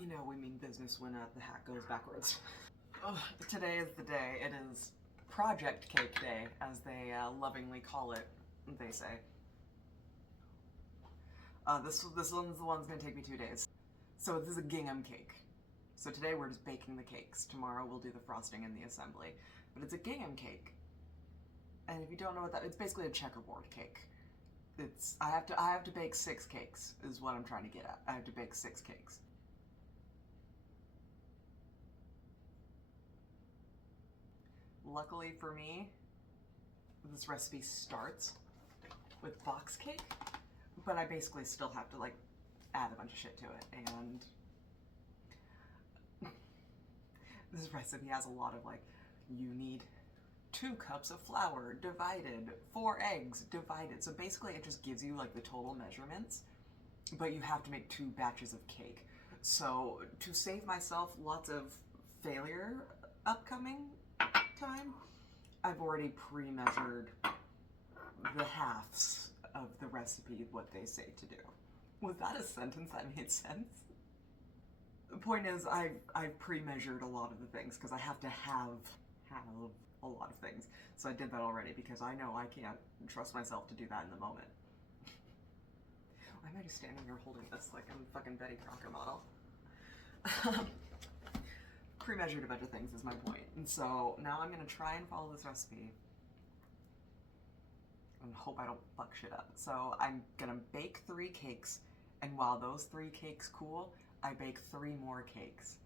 You know we mean business when the hat goes backwards. Ugh, today is the day. It is Project Cake Day, as they lovingly call it, they say. This one's the one's gonna take me 2 days. So this is a gingham cake. So today we're just baking the cakes. Tomorrow we'll do the frosting and the assembly. But it's a gingham cake. And if you don't know what that, it's basically a checkerboard cake. I have to bake 6 cakes is what I'm trying to get at. I have to bake 6 cakes. Luckily for me, this recipe starts with box cake, but I basically still have to like add a bunch of shit to it. And this recipe has a lot of like, you need 2 cups of flour divided, 4 eggs divided. So basically it just gives you like the total measurements, but you have to make 2 batches of cake. So to save myself lots of failure upcoming time, I've already pre-measured the halves of the recipe, what they say to do. Was that a sentence that made sense? The point is, I've pre-measured a lot of the things because I have to have a lot of things. So I did that already because I know I can't trust myself to do that in the moment. Why am I just standing here holding this like I'm a fucking Betty Crocker model? Pre-measured a bunch of things is my point. And so now I'm gonna try and follow this recipe and hope I don't fuck shit up. So I'm gonna bake 3 cakes, and while those 3 cakes cool, I bake 3 more cakes.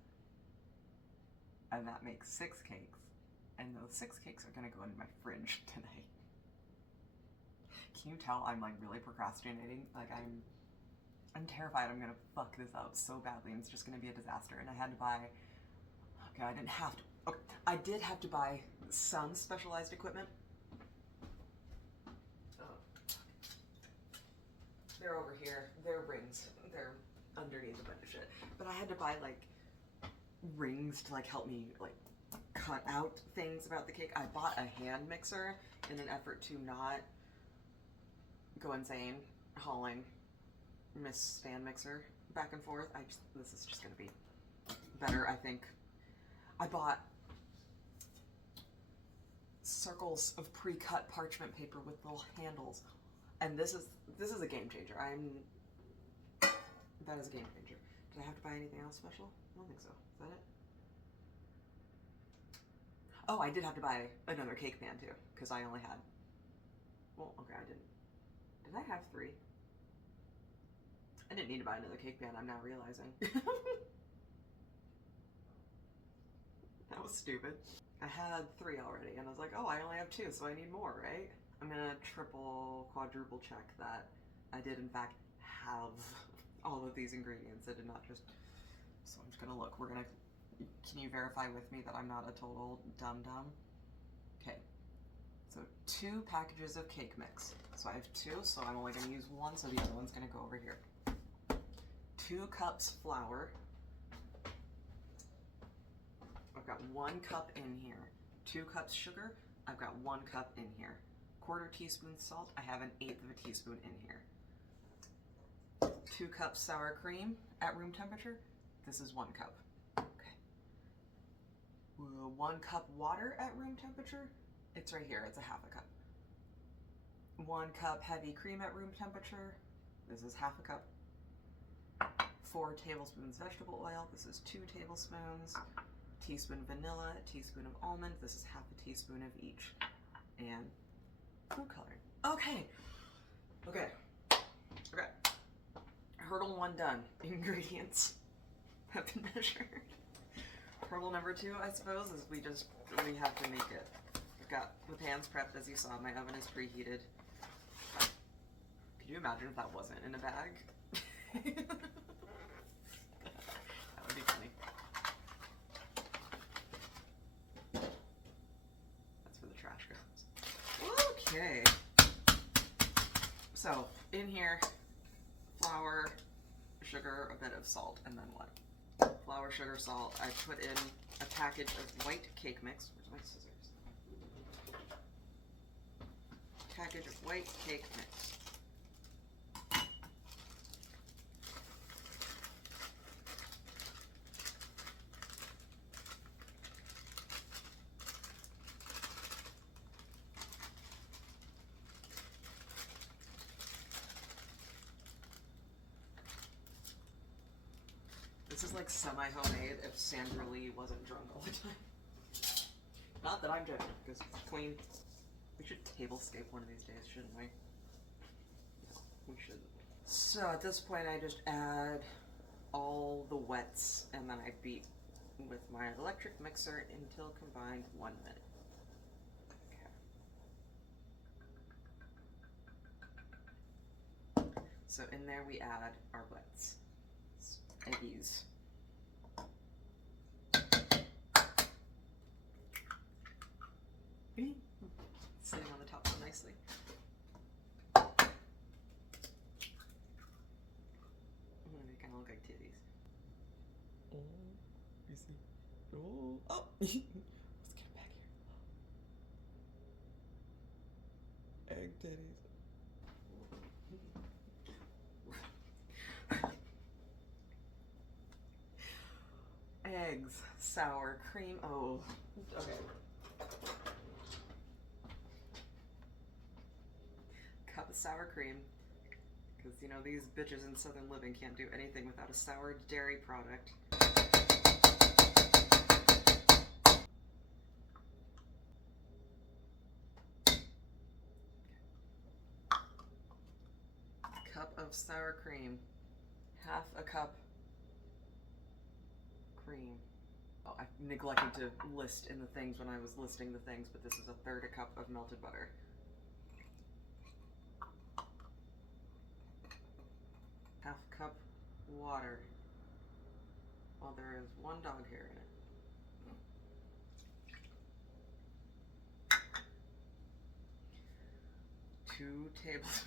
And that makes 6 cakes. And those 6 cakes are gonna go in my fridge tonight. Can you tell I'm like really procrastinating? Like I'm terrified I'm gonna fuck this up so badly and it's just gonna be a disaster. And I had to buy, okay, I didn't have to, okay, I did have to buy some specialized equipment. They're over here, they're rings, they're underneath a bunch of shit. But I had to buy like rings to like help me like cut out things about the cake. I bought a hand mixer in an effort to not go insane hauling Miss stand mixer back and forth. This is just gonna be better, I think. I bought circles of pre-cut parchment paper with little handles, and this is a game changer. That is a game changer. Did I have to buy anything else special? I don't think so. Is that it? Oh, I did have to buy another cake pan too, because I only had, well, okay, I didn't. Did I have 3? I didn't need to buy another cake pan, I'm now realizing. That was stupid. I had 3 already, and I was like, oh, I only have 2, so I need more, right? I'm gonna triple, quadruple check that I did in fact have all of these ingredients. I did not just, so I'm just gonna look. Can you verify with me that I'm not a total dum-dum? Okay, so 2 packages of cake mix. So I have 2, so I'm only gonna use 1, so the other one's gonna go over here. 2 cups flour. I've got 1 cup in here. 2 cups sugar, I've got 1 cup in here. 1/4 teaspoon salt, I have 1/8 of a teaspoon in here. 2 cups sour cream at room temperature, this is 1 cup. Okay. 1 cup water at room temperature, it's right here, it's a 1/2 cup. 1 cup heavy cream at room temperature, this is 1/2 cup. 4 tablespoons vegetable oil, this is 2 tablespoons. Teaspoon vanilla, teaspoon of almond, this is 1/2 teaspoon of each. And food coloring. Okay. Hurdle 1 done. Ingredients have been measured. Hurdle number 2, I suppose, is we have to make it. I've got the pans prepped, as you saw. My oven is preheated. Could you imagine if that wasn't in a bag? That would be funny. That's where the trash goes. Okay. So, in here, flour, sugar, a bit of salt, and then what? Flour, sugar, salt. I put in a package of white cake mix. Where's my scissors? Package of white cake mix. This is like semi-homemade if Sandra Lee wasn't drunk all the time. Not that I'm drunk, because it's clean. We should tablescape one of these days, shouldn't we? No, we shouldn't. So at this point I just add all the wets and then I beat with my electric mixer until combined 1 minute. Okay. So in there we add our wets. Eggies. Sitting on the top so nicely. They kind of look like titties. Oh, you see? Oh, oh! Let's get back here. Egg titties. Eggs, sour cream. Oh, okay. Cup of sour cream. Because, you know, these bitches in Southern Living can't do anything without a sour dairy product. Cup of sour cream. Half a cup cream. Oh, I neglected to list in the things when I was listing the things, but this is 1/3 cup of melted butter. Half cup water. Well, there is 1 dog hair in it. 2 tablespoons.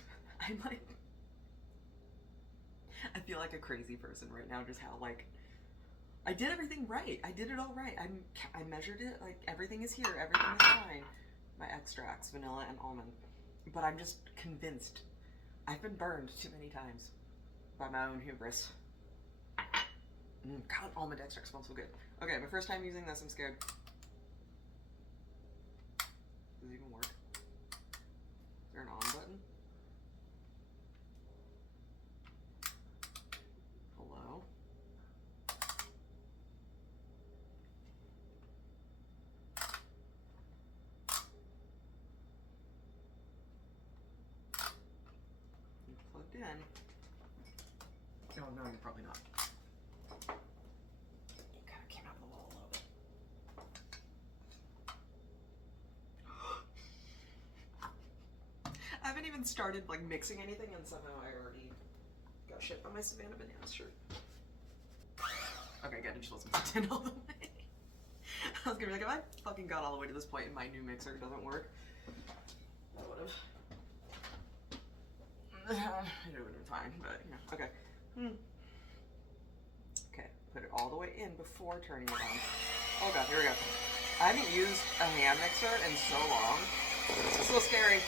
I feel like a crazy person right now, just how, like, I did everything right. I did it all right. I measured it, like, everything is here, everything is fine. My extracts, vanilla and almond. But I'm just convinced. I've been burned too many times by my own hubris. God, almond extract smells so good. Okay, my first time using this, I'm scared. Does it even work? Is there an on button? Hello? You're plugged in. Oh no, you're probably not. You kind of came out of the wall a little bit. I haven't even started like mixing anything and somehow I already got shit on my Savannah Bananas shirt. Okay, good, it just wasn't plugged in all the way. I was gonna be like, if I fucking got all the way to this point and my new mixer doesn't work, I would've. It would've been fine, but you know, okay. Okay, put it all the way in before turning it on. Oh god, here we go. I haven't used a hand mixer in so long. It's so scary.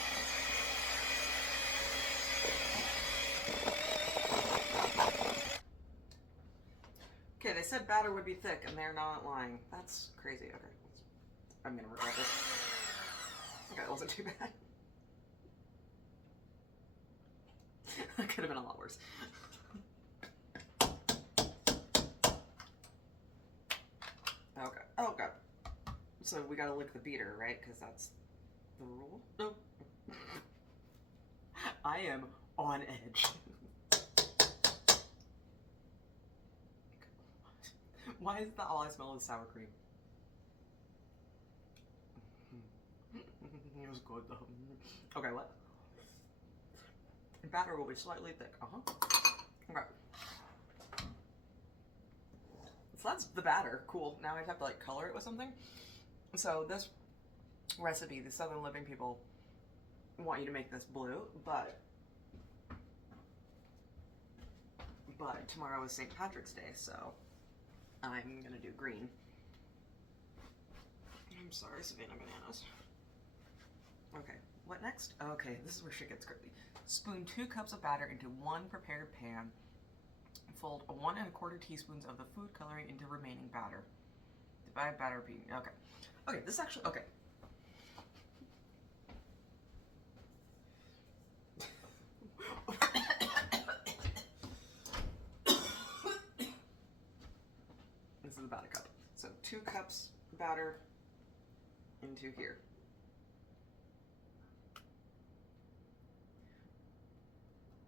Okay, they said batter would be thick, and they're not lying. That's crazy. Okay, I'm gonna regret this. Okay, that wasn't too bad. That could have been a lot worse. Okay. Oh god. So we gotta lick the beater, right? Because that's the rule. Nope. I am on edge. Why is that all I smell is sour cream? It was good though. Okay, what? Batter will be slightly thick. Okay. So that's the batter. Cool. Now I have to like color it with something. So this recipe, the Southern Living people want you to make this blue, but tomorrow is St. Patrick's Day, so I'm gonna do green. I'm sorry, Savannah Bananas. Okay, what next? Okay, this is where shit gets crazy. Spoon 2 cups of batter into 1 prepared pan. Fold 1 1/4 teaspoons of the food coloring into remaining batter. Divide batter bean. Okay. Okay, this actually, okay. about a cup. So 2 cups batter into here.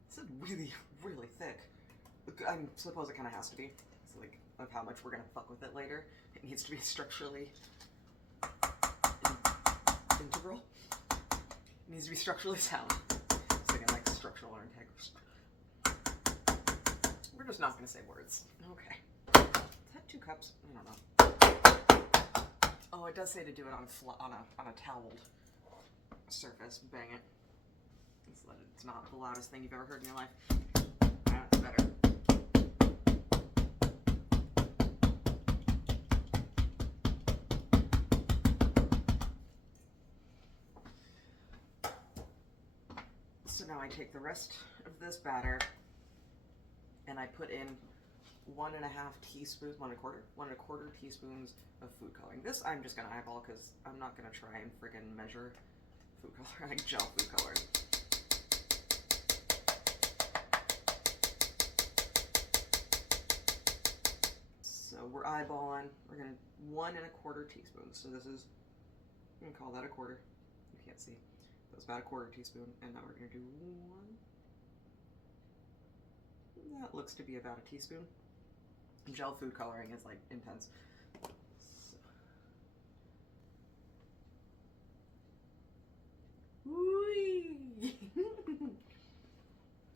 This is really, really thick. I suppose it kind of has to be. So like, of how much we're gonna fuck with it later. It needs to be structurally integral. It needs to be structurally sound. So again, like structural or integral. We're just not gonna say words. Okay. Is that 2 cups? I don't know. Oh, it does say to do it on a toweled surface. Bang it. So that it's not the loudest thing you've ever heard in your life. That's better. So now I take the rest of this batter and I put in 1.5 teaspoons, 1.25 teaspoons of food coloring. This I'm just gonna eyeball because I'm not gonna try and friggin' measure food coloring, like gel food coloring. So we're eyeballing, we're gonna 1.25 teaspoons. So this is, you can call that a quarter. You can't see. That's about 1/4 teaspoon. And now we're gonna do 1. That looks to be about a teaspoon. Gel food coloring is like intense. So.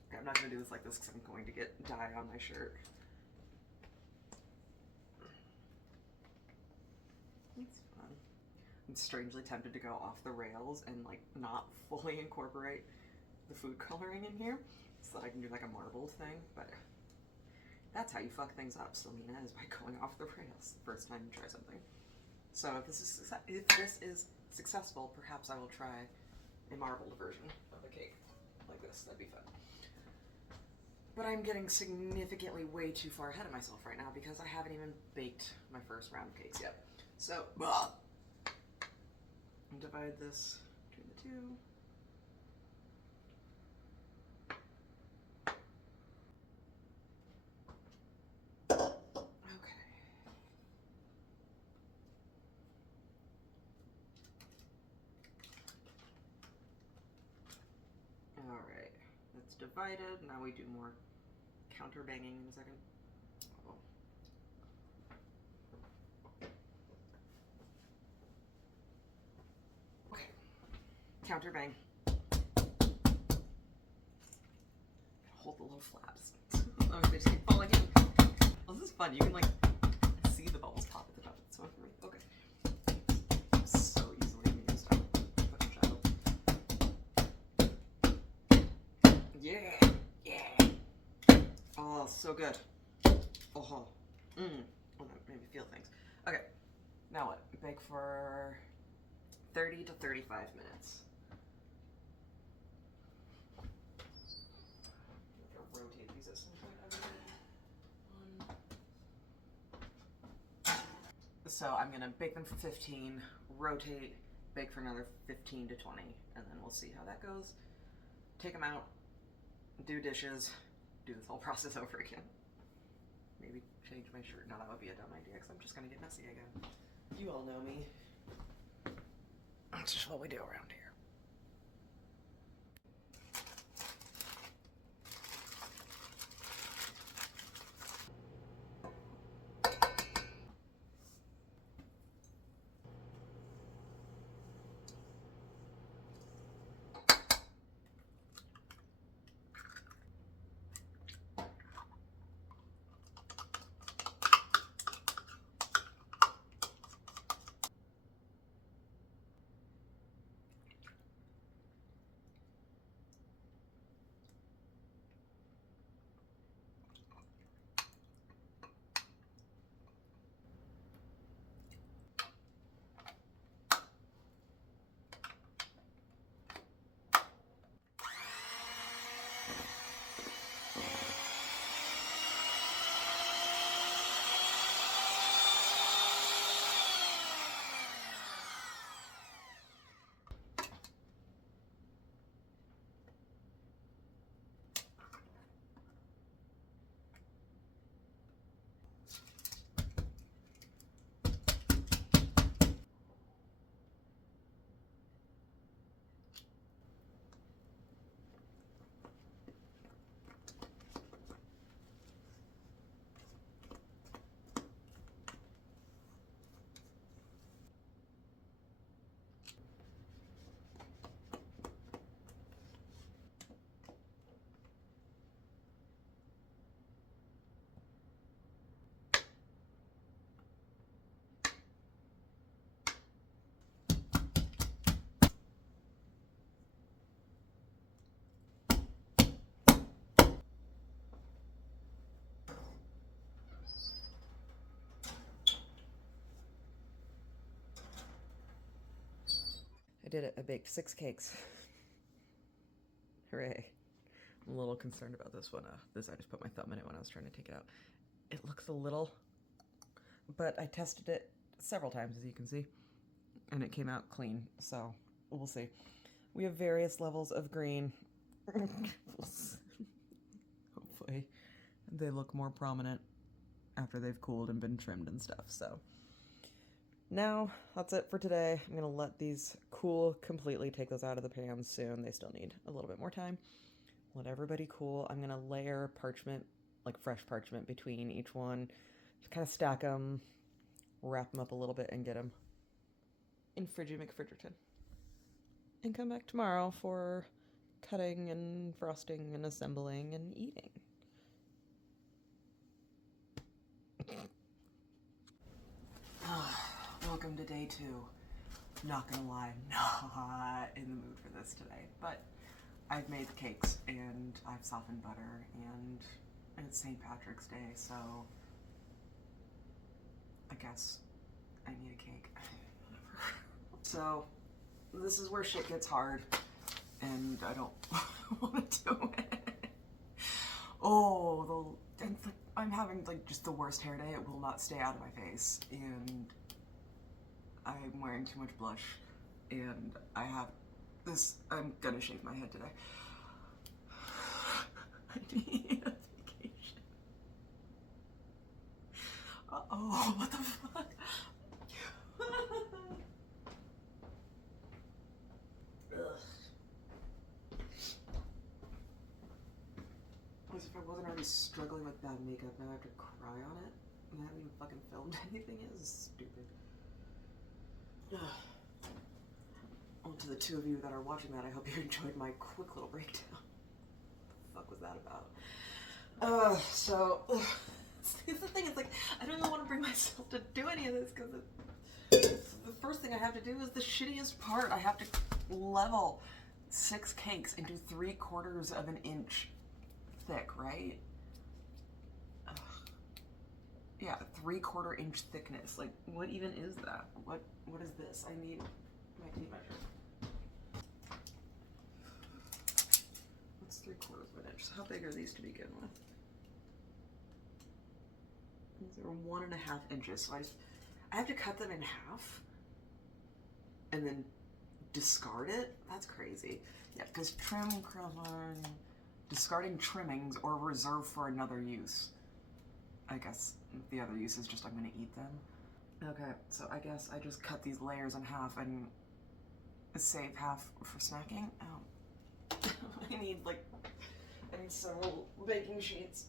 Okay, I'm not gonna do this like this because I'm going to get dye on my shirt. It's fun. I'm strangely tempted to go off the rails and like not fully incorporate the food coloring in here so that I can do like a marbled thing, but that's how you fuck things up, Selina, is by going off the rails the first time you try something. So if this is successful, perhaps I will try a marbled version of the cake like this. That'd be fun. But I'm getting significantly way too far ahead of myself right now because I haven't even baked my first round of cakes yet. So, divide this between the 2. Alright, that's divided. Now we do more counter banging in a second. Oh. Okay, counter bang. Hold the little flaps. Oh, they just keep falling in. Oh, this is fun. You can like see the bubbles pop at the top. It's fun for me. Okay. I'm so easily amused. I'm a fucking child. Yeah. Yeah. Oh, so good. Oh. Oh, that made me feel things. Okay. Now what? Bake for 30 to 35 minutes. Rotate these at some point. So I'm gonna bake them for 15, rotate, bake for another 15 to 20, and then we'll see how that goes. Take them out, do dishes, do this whole process over again. Maybe change my shirt. No, that would be a dumb idea because I'm just gonna get messy again. You all know me. That's just what we do around here. did it. I baked 6 cakes. Hooray. I'm a little concerned about this one. I just put my thumb in it when I was trying to take it out. It looks a little, but I tested it several times, as you can see, and it came out clean, so we'll see. We have various levels of green. Hopefully they look more prominent after they've cooled and been trimmed and stuff, so. Now, that's it for today. I'm gonna let these cool completely, take those out of the pans soon. They still need a little bit more time. Let everybody cool. I'm gonna layer parchment, like fresh parchment, between each one. Just kind of stack them, wrap them up a little bit, and get them in Friggy McFridgerton. And come back tomorrow for cutting and frosting and assembling and eating. Welcome to day 2. Not gonna lie, not in the mood for this today, but I've made the cakes and I've softened butter and it's St. Patrick's Day, so I guess I need a cake. So this is where shit gets hard and I don't want to do it. Oh, I'm having like just the worst hair day. It will not stay out of my face and I'm wearing too much blush and I have this, I'm gonna shave my head today. I need a vacation. Uh-oh, what the fuck? As if I wasn't already struggling with bad makeup, now I have to cry on it. And I haven't even fucking filmed anything yet. This is stupid. Well, to the 2 of you that are watching that, I hope you enjoyed my quick little breakdown. What the fuck was that about? The thing is, like, I don't even want to bring myself to do any of this because the first thing I have to do is the shittiest part. I have to level 6 cakes and do 3/4 of an inch thick, right? Ugh. Yeah, 3/4 inch thickness. Like, what even is that? What is this? I need my tape measure. What's 3/4 of an inch? So how big are these to begin with? These are 1.5 inches. So I have to cut them in half and then discard it? That's crazy. Yeah, because discarding trimmings or reserve for another use. I guess the other use is just I'm gonna eat them. Okay, so I guess I just cut these layers in half and save half for snacking. Oh. I need several baking sheets.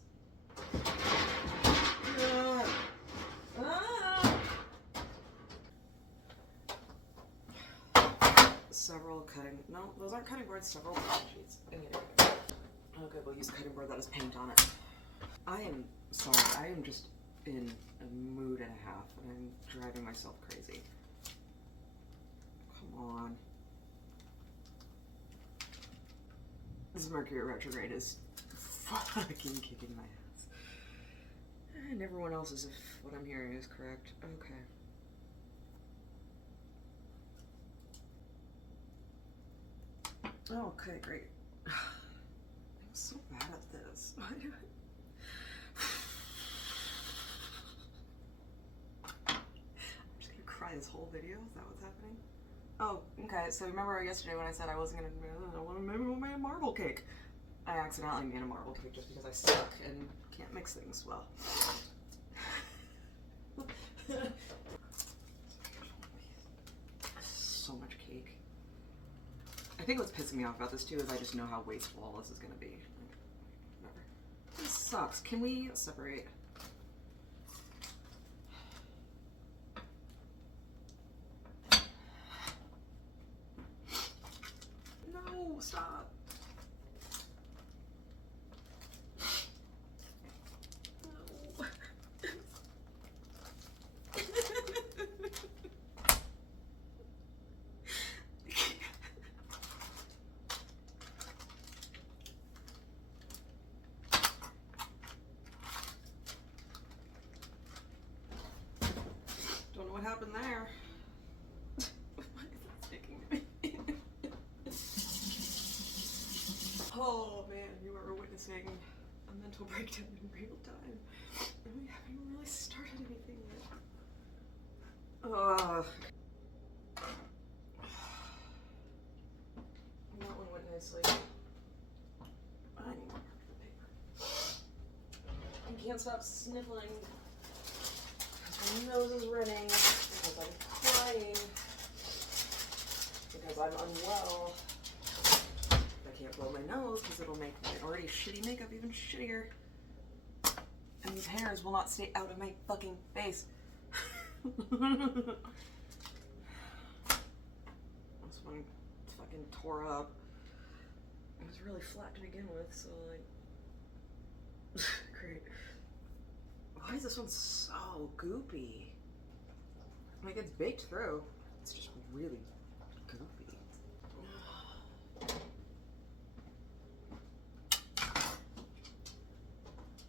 Several cutting, no, those aren't cutting boards, several baking sheets. Okay, we'll use cutting board that has paint on it. I am sorry, I am just in a mood and a half, and I'm driving myself crazy. Come on. This Mercury retrograde is fucking kicking my ass. And everyone else is, if what I'm hearing is correct. Okay. Okay, great. I'm so bad at this. I'm just gonna cry this whole video. Is that what's happening? Oh, okay. So remember yesterday when I said I wasn't gonna maybe we'll make a marble cake. I accidentally made a marble cake just because I suck and can't mix things well. So much cake. I think what's pissing me off about this too is I just know how wasteful all this is gonna be. Whatever. This sucks. Can we separate? No, stop. No. Don't know what happened there. Why is it sticking to me? mental breakdown in real time. And we haven't really started anything yet. That one went nicely. I need more paper. I can't stop sniffling. My nose is running because I'm crying. Because I'm unwell. I can't blow my nose because it'll make my already shitty makeup even shittier. And these hairs will not stay out of my fucking face. This one fucking tore up. It was really flat to begin with, so like... Great. Why is this one so goopy? Like, it's baked through. It's just really goopy.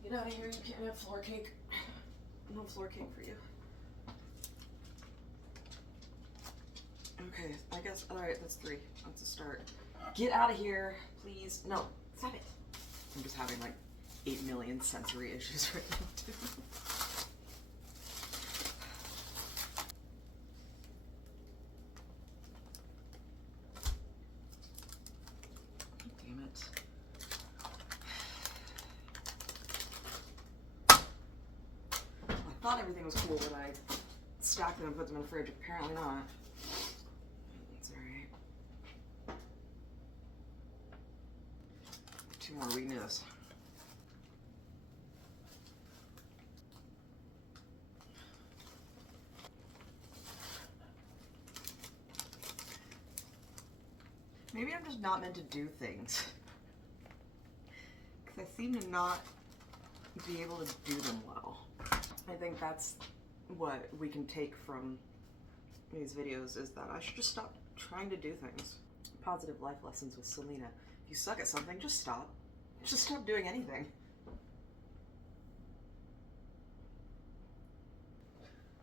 Get out of here, you can't have floor cake. No floor cake for you. Okay, I guess, alright, that's 3. That's a start. Get out of here, please. No, stop it. I'm just having like 8 million sensory issues right now, too. Damn it. I thought everything was cool when I stacked them and put them in the fridge. Apparently not. That's alright. 2 more, we can do this. Maybe I'm just not meant to do things. Because I seem to not be able to do them well. I think that's what we can take from these videos, is that I should just stop trying to do things. Positive life lessons with Selina. If you suck at something, just stop. Just stop doing anything.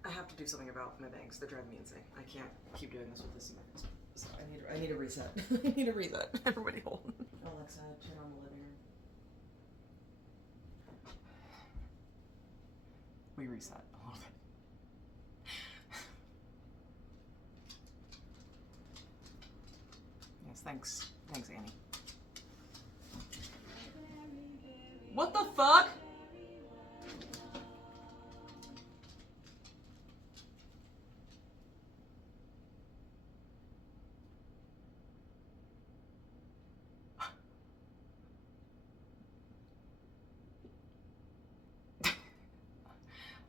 I have to do something about my bangs. They're driving me insane. I can't keep doing this with this in my face. So I need a reset. I need a reset. Everybody hold. Alexa, turn on the living room. We reset a little bit. Yes, thanks. Thanks, Annie. What the fuck?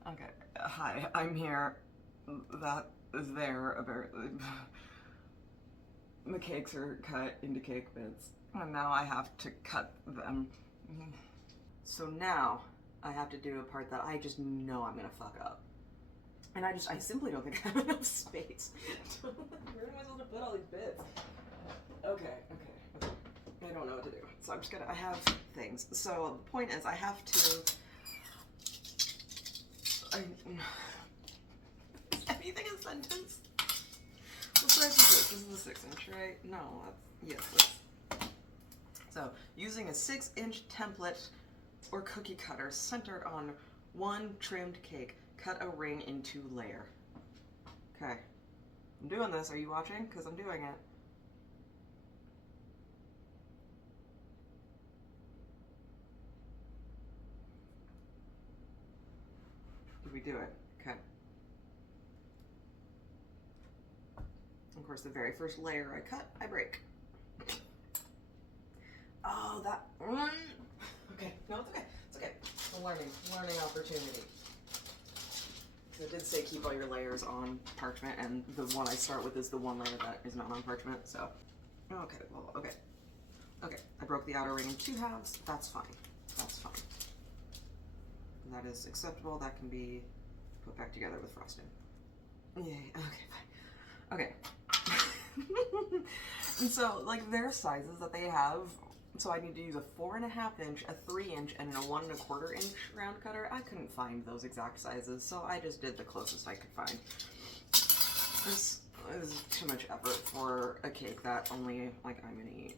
Okay, hi, I'm here. That is there, apparently. The cakes are cut into cake bits, and now I have to cut them. So now, I have to do a part that I just know I'm gonna fuck up. And I simply don't think I have enough space. Where am I supposed to put all these bits? Okay. I don't know what to do. So I'm just gonna, I have things. So the point is, I have to, is anything a sentence? What size is this? This is a 6-inch, right? No, yes. So, using a 6-inch template or cookie cutter centered on one trimmed cake, cut a ring into layer. Okay. I'm doing this. Are you watching? Because I'm doing it. Did we do it? Okay. Of course, the very first layer I cut, I break. Oh, that. Okay, no, it's okay. It's okay. It's a learning opportunity. Because it did say keep all your layers on parchment, and the one I start with is the one layer that is not on parchment. So, okay, well, okay. I broke the outer ring in 2 halves. That's fine. That's fine. That is acceptable. That can be put back together with frosting. Yay. Okay, fine. Okay. And so, like, their sizes that they have, so I need to use a 4.5-inch, a 3-inch, and a 1 1/4 inch round cutter. I couldn't find those exact sizes, so I just did the closest I could find. This is too much effort for a cake that only, like, I'm gonna eat.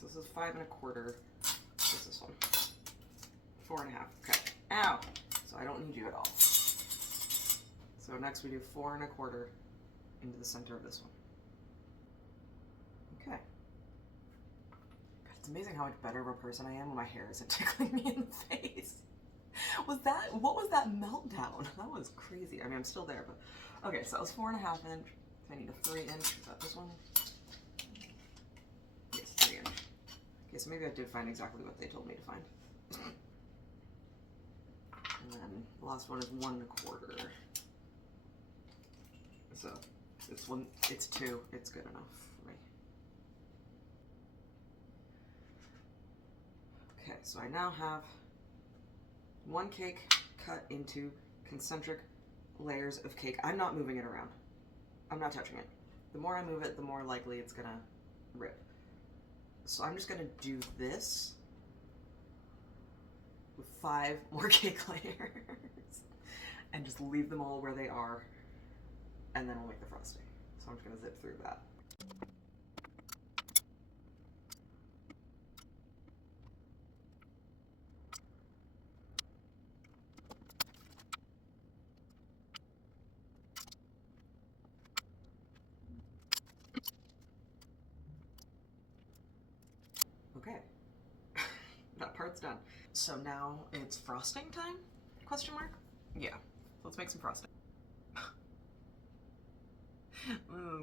So this is 5 1/4. What's this one? 4.5. Okay. Ow! So I don't need you at all. So next we do 4.25 into the center of this one. Okay. God, it's amazing how much better of a person I am when my hair isn't tickling me in the face. What was that meltdown? That was crazy. I mean, I'm still there, but okay, so that was 4.5 inch. I need a 3 inch. Is that this one? Yes, 3 inch. Okay, so maybe I did find exactly what they told me to find. And then the last one is 1.25. So it's 2. It's good enough for me. Okay, so I now have one cake cut into concentric layers of cake. I'm not moving it around. I'm not touching it. The more I move it, the more likely it's gonna rip. So I'm just gonna do this with 5 more cake layers and just leave them all where they are, and then we'll make the frosting. So I'm just gonna zip through that. Okay, that part's done. So now it's frosting time? Question mark? Yeah, let's make some frosting.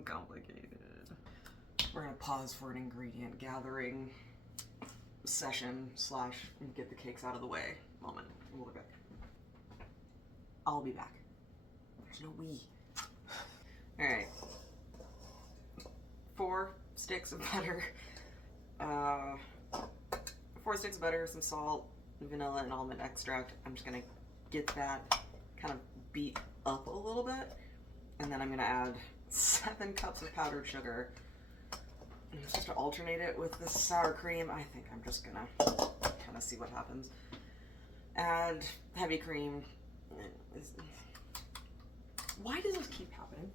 Complicated. We're gonna pause for an ingredient gathering session / get the cakes out of the way moment. We'll be back. I'll be back. There's no we. All right. 4 sticks of butter. 4 sticks of butter, some salt, vanilla, and almond extract. I'm just gonna get that kind of beat up a little bit, and then I'm gonna add 7 cups of powdered sugar. I'm just gonna alternate it with the sour cream. I think I'm just gonna kind of see what happens. Add heavy cream. Why does this keep happening?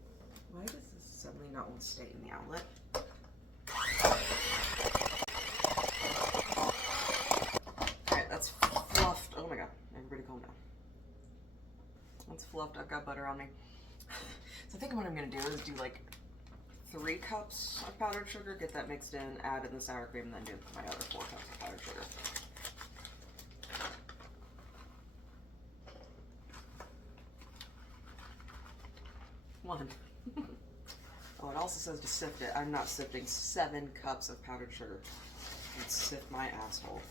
Why does this suddenly not want to stay in the outlet? Alright, that's fluffed. Oh my god, everybody calm down. That's fluffed. I've got butter on me. So I think what I'm gonna do is do like 3 cups of powdered sugar, get that mixed in, add in the sour cream, and then do my other 4 cups of powdered sugar. One. Oh, it also says to sift it. I'm not sifting 7 cups of powdered sugar. Let's sift my asshole.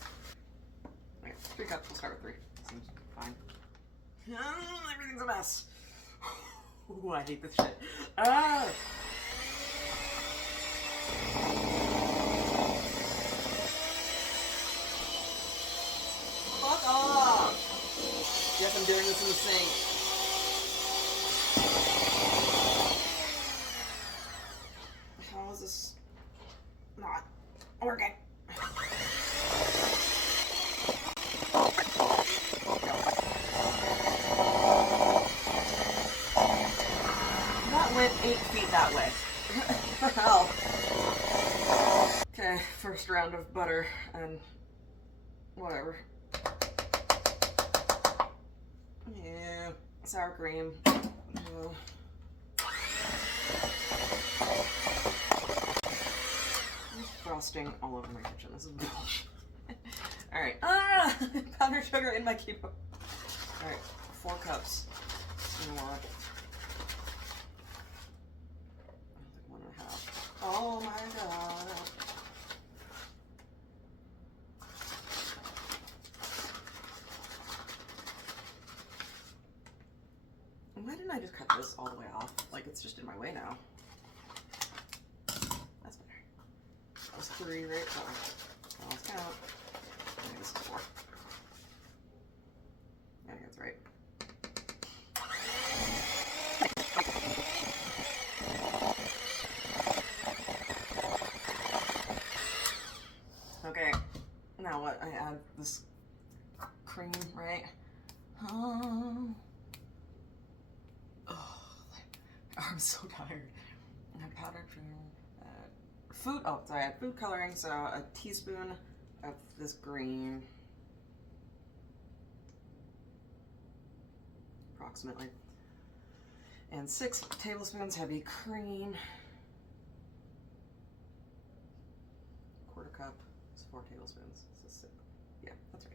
Okay, 3 cups. We'll start with 3. Seems fine. Everything's a mess. Ooh, I hate this shit. Ah! Fuck off! Yes, I'm doing this in the sink. How is this not working? That went 8 feet that way. What the hell? Okay, first round of butter and whatever. Yeah, sour cream. Frosting all over my kitchen. This is bullshit. Alright. Ah! Powdered sugar in my keyboard. Alright, 4 cups. More. 1.5. Oh my god. Why didn't I just cut this all the way off? Like, it's just in my way now. That's better. That was 3, right? Oh, let's count. I think this is 4. I think that's right. Okay, now what? I add this cream, right? Oh, I'm so tired. I have powdered cream. So I add food coloring, so a teaspoon of this green. approximately. And 6 tablespoons heavy cream. Quarter cup is 4 tablespoons. So yeah, that's right.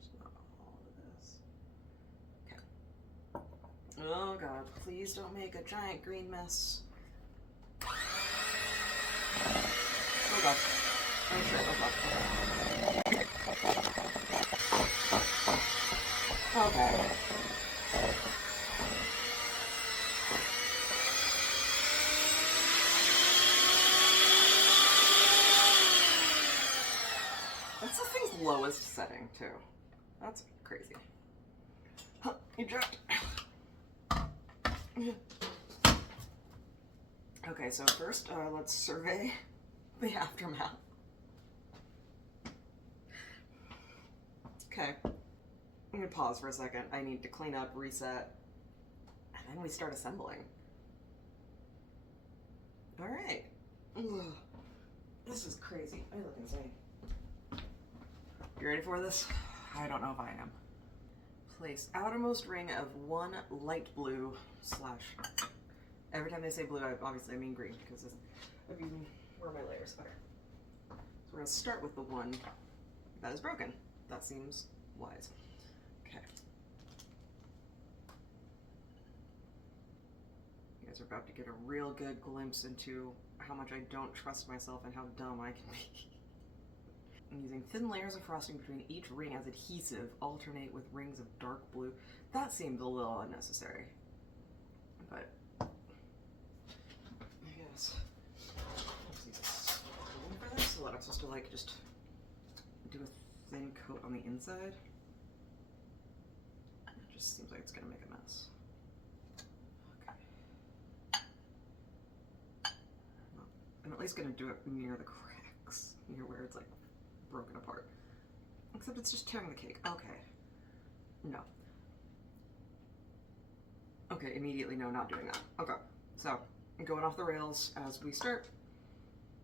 Just not all of this. Okay. Oh God, please don't make a giant green mess. Oh God. Oh shit, oh God. Okay. That's the thing's lowest setting, too. That's crazy. Huh, you dropped. Okay, so first, let's survey the aftermath. Okay. I'm gonna pause for a second. I need to clean up, reset, and then we start assembling. All right. Ugh. This is crazy. I look insane. You ready for this? I don't know if I am. Place outermost ring of 1 light blue / every time they say blue, obviously I mean green because where are my layers? Okay. So we're gonna start with the one that is broken. That seems wise. Okay. You guys are about to get a real good glimpse into how much I don't trust myself and how dumb I can be. I'm using thin layers of frosting between each ring as adhesive, alternate with rings of dark blue. That seemed a little unnecessary, but I guess let's use this for this. So that I'm supposed to like just do a thin coat on the inside. It just seems like it's gonna make a mess. Okay. I'm at least gonna do it near the cracks, near where it's like broken apart. Except it's just tearing the cake. Okay. No. Okay, immediately no, not doing that. Okay, so I'm going off the rails as we start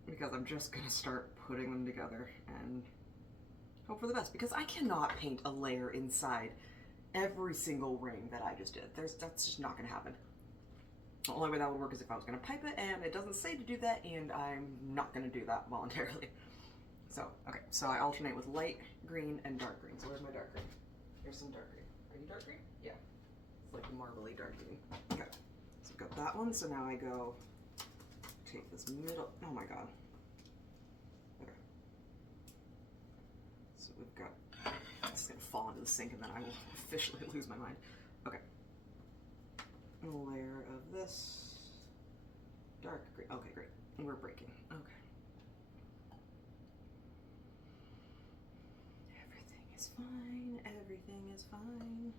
because I'm just gonna start putting them together and hope for the best because I cannot paint a layer inside every single ring that I just did. That's just not gonna happen. The only way that would work is if I was gonna pipe it, and it doesn't say to do that, and I'm not gonna do that voluntarily. So, okay, so I alternate with light green and dark green. So where's my dark green? Here's some dark green. Are you dark green? Yeah. It's like marbly dark green. Okay, so I've got that one. So now I go take this middle, oh my God. Okay. So we've got, this is gonna fall into the sink and then I will officially lose my mind. Okay. A layer of this dark green. Okay, great. And we're breaking. Okay. Fine, everything is fine.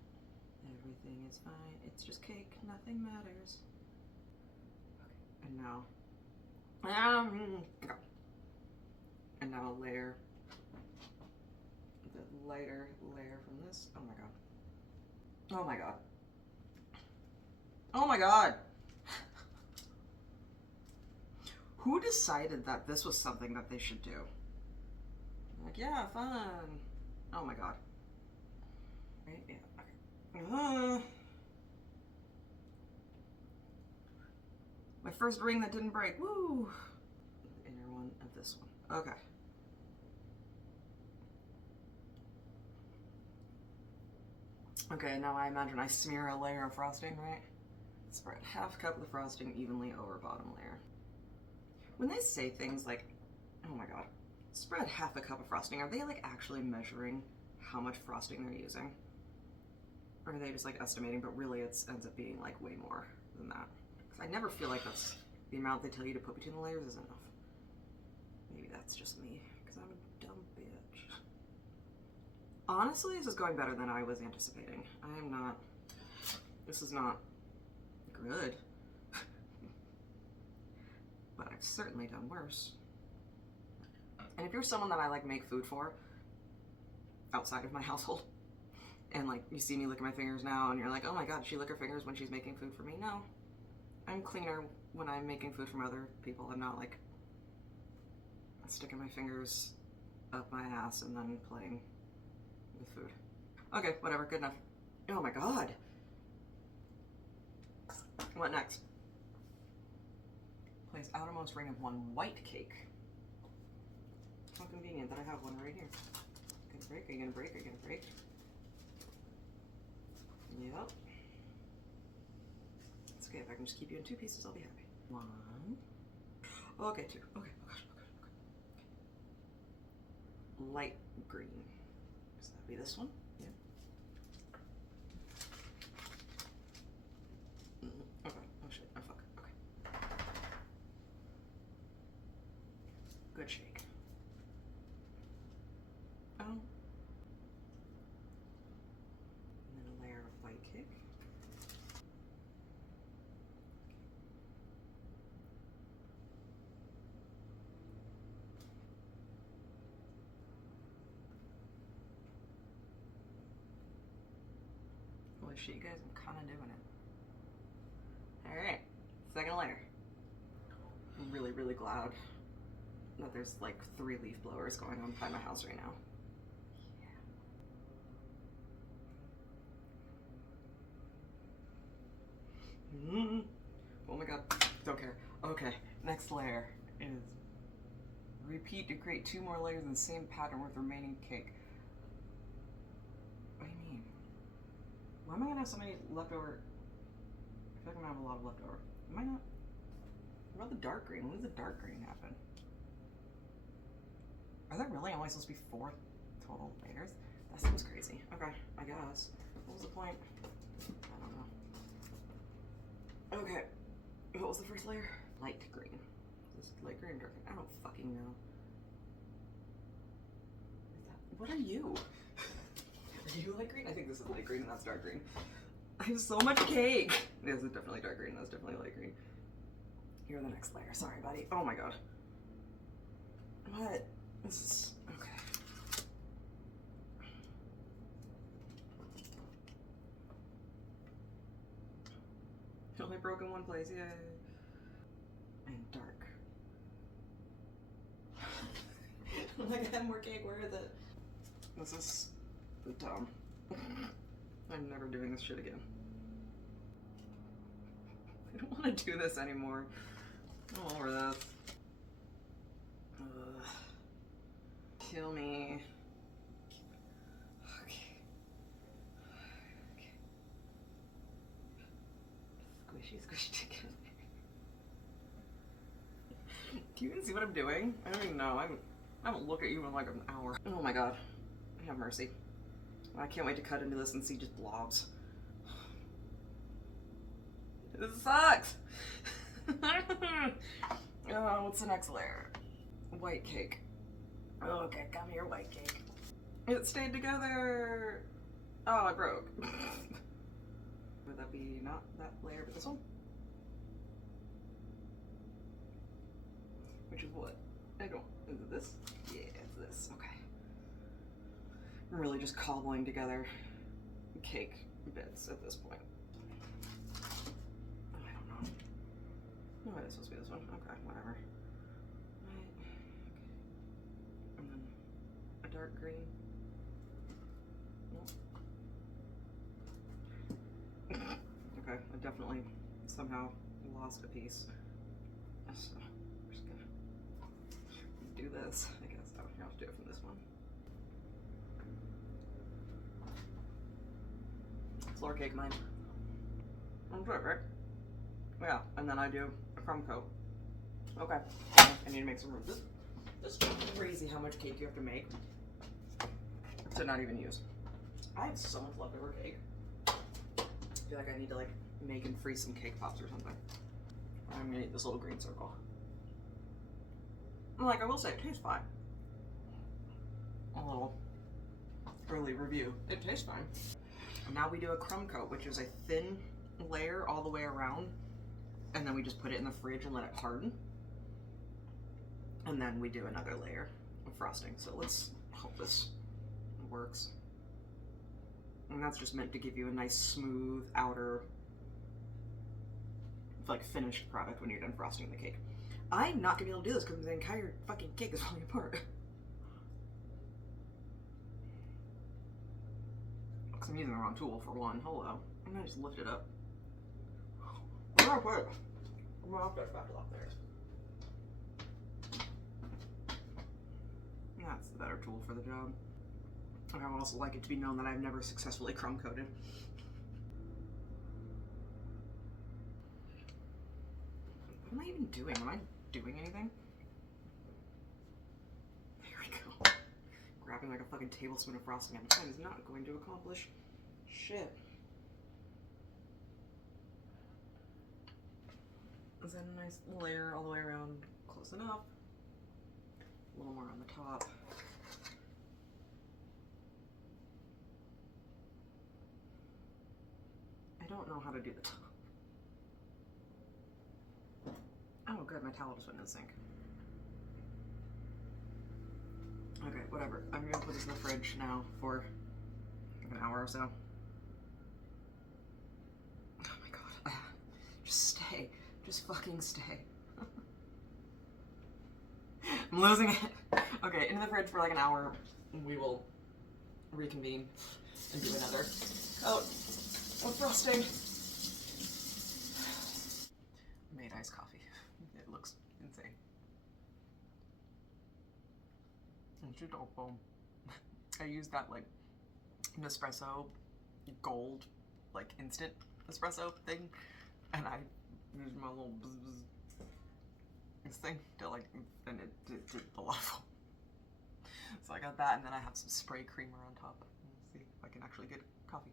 Everything is fine. It's just cake, nothing matters. Okay, and now, go. And now layer the lighter layer from this. Oh my God. Oh my God. Oh my God. Who decided that this was something that they should do? Like, yeah, fun. Oh my God. Right? Yeah. Okay. My first ring that didn't break. Woo! The inner one of this one. Okay. Okay, now I imagine I smear a layer of frosting, right? Spread half a cup of the frosting evenly over bottom layer. When they say things like, oh my God, spread half a cup of frosting, are they like actually measuring how much frosting they're using? Or are they just like estimating, but really it ends up being like way more than that? Because I never feel like that's the amount they tell you to put between the layers is enough. Maybe that's just me, because I'm a dumb bitch. Honestly, this is going better than I was anticipating. This is not good. But I've certainly done worse. And if you're someone that I like make food for, outside of my household, and like you see me lick my fingers now and you're like, oh my God, she lick her fingers when she's making food for me. No, I'm cleaner when I'm making food from other people. I'm not like sticking my fingers up my ass and then playing with food. Okay, whatever, good enough. Oh my god. What next? Place outermost ring of 1 white cake. How convenient that I have one right here. Gonna break, are you gonna break, are you gonna break? Yep. It's okay, if I can just keep you in 2 pieces, I'll be happy. 1. Okay, 2. Okay, oh gosh, okay. Light green. Does that be this one? Yeah. Okay, oh shit, oh fuck, okay. Good shake. Oh. And then a layer of white cake. Holy shit, you guys, I'm kind of doing it. Alright, second layer. I'm really, really glad that there's like 3 leaf blowers going on by my house right now. Yeah. Oh my god, don't care. Okay, next layer is repeat to create 2 more layers in the same pattern with remaining cake. What do you mean? Why am I gonna have so many leftover? I feel like I'm gonna have a lot of leftover. Am I not? What about the dark green? When does the dark green happen? Are there really only supposed to be 4 total layers? That seems crazy. Okay, I guess. What was the point? I don't know. Okay, what was the first layer? Light green. Is this light green or dark green? I don't fucking know. What are you? Are you light green? I think this is light green and that's dark green. I have so much cake. This is definitely dark green. That's definitely light green. You're the next layer. Sorry, buddy. Oh my god. What? This is okay. It only broke in one place. Yay. And dark. Oh my god, more cake. Where is it? This is dumb. I'm never doing this shit again. I don't want to do this anymore. I'm over this. Kill me. Okay. Squishy, squishy together. Do you even see what I'm doing? I don't even know. I haven't looked at you in like an hour. Oh my god. Have mercy. I can't wait to cut into this and see just blobs. This sucks! Oh, what's the next layer? White cake. Oh, okay, come here, white cake. It stayed together! Oh, it broke. Would that be not that layer, but this one? Which is what? I don't... Is it this? Yeah, it's this. Okay. I'm really just cobbling together cake bits at this point. I don't know. No, it is supposed to be this one. Okay, whatever. Right. Okay. And then a dark green. Nope. Okay, I definitely somehow lost a piece. So we're just gonna do this. I guess I would have to do it from this one. Floor cake mine. I'm good, right? Yeah, and then I do a crumb coat. Okay, I need to make some room. This is crazy how much cake you have to make to not even use. I have so much leftover cake. I feel like I need to like make and freeze some cake pops or something. I'm gonna eat this little green circle. Like I will say, it tastes fine. A little early review. It tastes fine. Now we do a crumb coat, which is a thin layer all the way around, and then we just put it in the fridge and let it harden. And then we do another layer of frosting. So let's hope this works. And that's just meant to give you a nice smooth outer, like finished product when you're done frosting the cake. I'm not gonna be able to do this because the entire fucking cake is falling apart. I'm using the wrong tool for one. Hello. I'm gonna just lift it up. Where do I put it? I'm gonna have to back it up there. That's the better tool for the job. I would also like it to be known that I've never successfully crumb coated. What am I even doing? Am I doing anything? There we go. Grabbing like a fucking tablespoon of frosting on the side is not going to accomplish shit. Is that a nice layer all the way around? Close enough. A little more on the top. I don't know how to do the top. Oh good, my towel just went in the sink. Okay, whatever. I'm gonna put this in the fridge now for like an hour or so. Oh my god. Just stay. Just fucking stay. I'm losing it. Okay, into the fridge for like an hour. We will reconvene and do another coat of frosting. Made iced coffee. It looks insane. I used that like Nespresso gold, like instant espresso thing, and I used my little this thing to like, and it did delightful. So I got that, and then I have some spray creamer on top. Let's see if I can actually get coffee.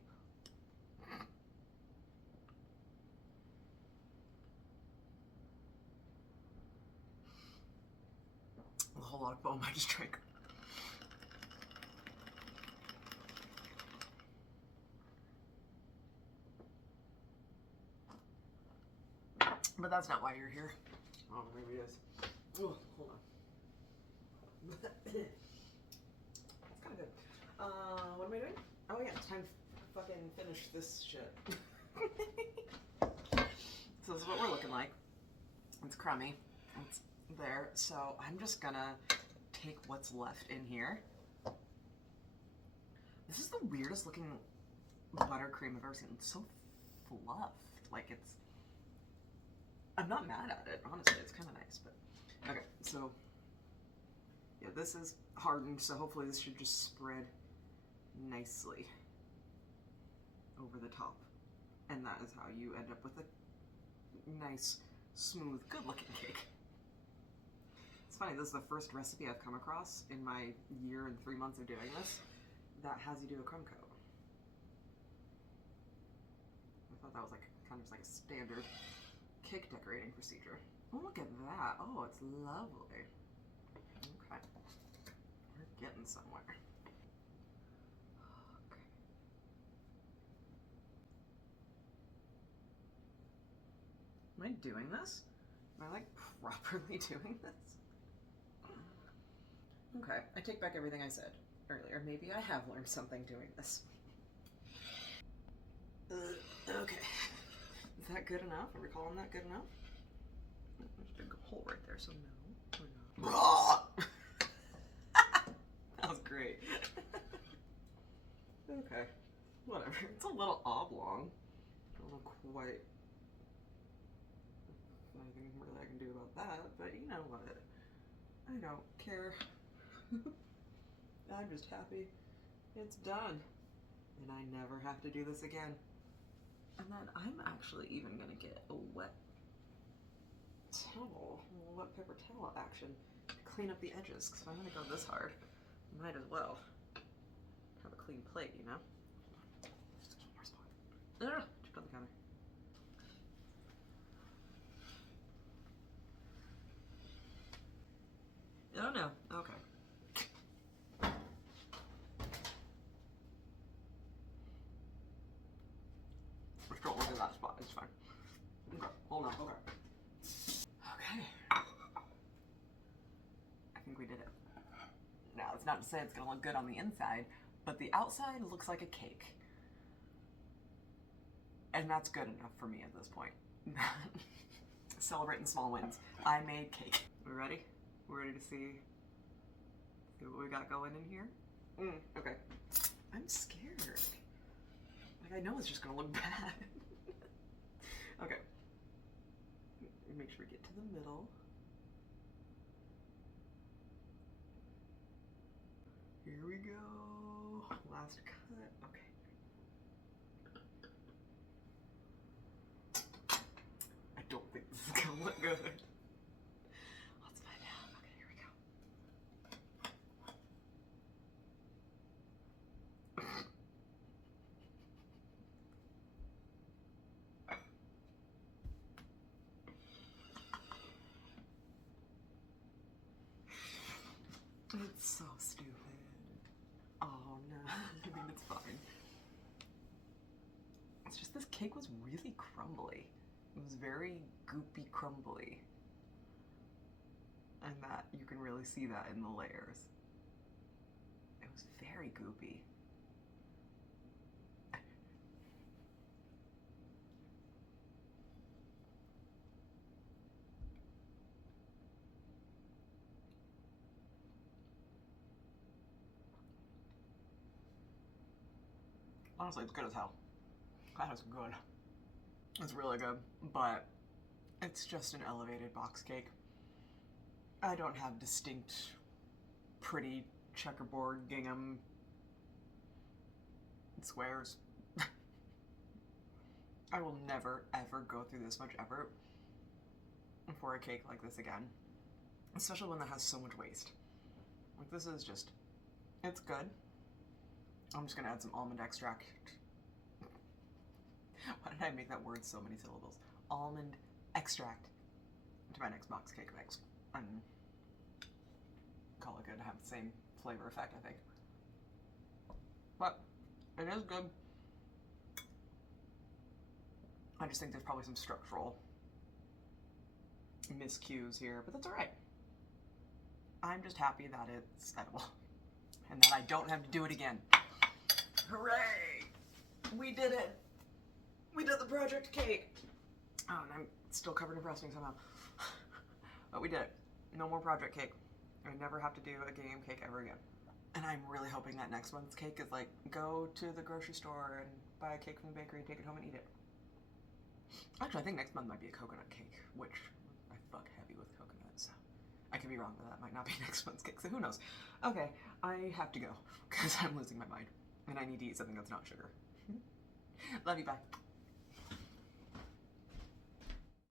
A whole lot of foam I just drank. But that's not why you're here. Oh, maybe it is. Oh, hold on. That's kind of good. What am I doing? Oh yeah, it's time to fucking finish this shit. So this is what we're looking like. It's crummy. It's there. So I'm just gonna take what's left in here. This is the weirdest looking buttercream I've ever seen. It's so fluffed. Like it's... I'm not mad at it, honestly. It's kind of nice, but... Okay, so... Yeah, this is hardened, so hopefully this should just spread nicely over the top. And that is how you end up with a nice, smooth, good-looking cake. It's funny, this is the first recipe I've come across in my year and 3 months of doing this that has you do a crumb coat. I thought that was like kind of like a standard cake decorating procedure. Oh, look at that. Oh, it's lovely. Okay. We're getting somewhere. Okay. Am I doing this? Am I like properly doing this? Okay, I take back everything I said earlier. Maybe I have learned something doing this. Okay. Is that good enough? Are we calling that good enough? There's a big hole right there, so no. That was great. Okay. Whatever. It's a little oblong. I don't know quite anything really I can do about that, but you know what? I don't care. I'm just happy it's done. And I never have to do this again. And then I'm actually even gonna get a wet towel, a little wet paper towel action to clean up the edges, because if I'm gonna go this hard, might as well have a clean plate, you know? Just one more spot. Just on the counter. Oh no, okay. We're still over that spot, it's fine. Okay, hold on, okay. Okay. I think we did it. Now, it's not to say it's gonna look good on the inside, but the outside looks like a cake. And that's good enough for me at this point. Celebrating small wins. I made cake. We ready? We're ready to see what we got going in here? Okay. I'm scared. Like, I know it's just gonna look bad. Okay. Make sure we get to the middle. Here we go. Last cut. Okay. I don't think this is gonna look good. Let's find out. Okay, here we go. It's so stupid. Oh no. I mean, it's fine. It's just this cake was really crumbly. It was very goopy crumbly. And that, you can really see that in the layers. It was very goopy. Honestly, it's good as hell. That is good. It's really good, but it's just an elevated box cake. I don't have distinct, pretty checkerboard gingham squares. I will never, ever go through this much effort for a cake like this again. Especially one that has so much waste. Like, this is just, it's good. I'm just gonna add some almond extract. Why did I make that word so many syllables? Almond extract to my next box cake mix. And call it good to have the same flavor effect, I think. But it is good. I just think there's probably some structural miscues here, but that's all right. I'm just happy that it's edible and that I don't have to do it again. Hooray! We did it! We did the project cake! Oh, and I'm still covered in frosting somehow. But we did it. No more project cake. I never have to do a Gingham cake ever again. And I'm really hoping that next month's cake is like, go to the grocery store and buy a cake from the bakery, take it home and eat it. Actually, I think next month might be a coconut cake, which I fuck heavy with coconut, so I could be wrong, but that might not be next month's cake, so who knows. Okay, I have to go, because I'm losing my mind, and I need to eat something that's not sugar. Love you, bye.